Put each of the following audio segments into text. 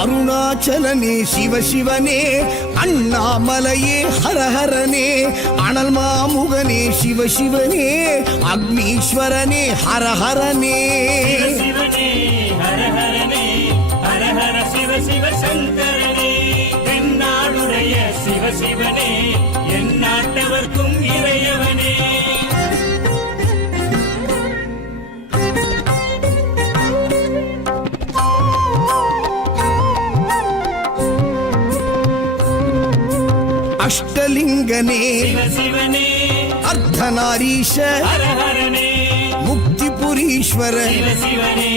அருணாச்சலனே சிவசிவனே, அண்ணாமலையே ஹரஹரனே, அனல் மாமுகனே சிவசிவனே, அக்னீஸ்வரனே ஹரஹரனே. சிவசிவனே ஹரஹரனே, ஹரஹர சிவ சிவ சங்கரனே, தென்னாடுடைய சிவசிவனே, என் நாட்டவர்க்கும் இறையவனே. அஷ்டலிங்கனே சிவசிவனே, அர்த்தநாரீஷ ஹரஹரனே, முக்திபுரீஸ்வர சிவசிவனே,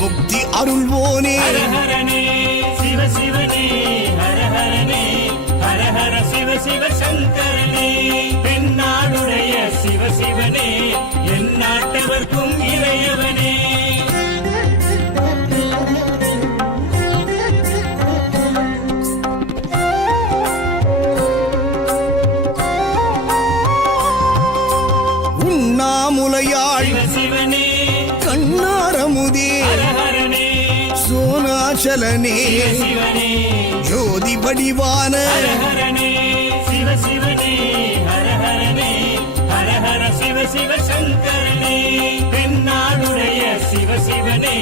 முக்தி அருள்வோனே. ஹரஹரனே சிவசிவனே, ஹரஹரனே, ஹரஹர சிவ சிவ சங்கரனே, தென்னாடுடைய சிவசிவனே, என் நாட்டவர்க்கும் இறையவனே. உண்ணாமுலையாள் சிவசிவனே, கண்ணாரமுதே ஹரஹரனே, சோனாச்சலனே சிவசிவனே, ஜோதி வடிவான ஹரஹரனே சிவசிவனே, ஹரஹரனே, ஹரஹர சிவ சிவ சங்கரனே, தென்னாடுடைய சிவசிவனே,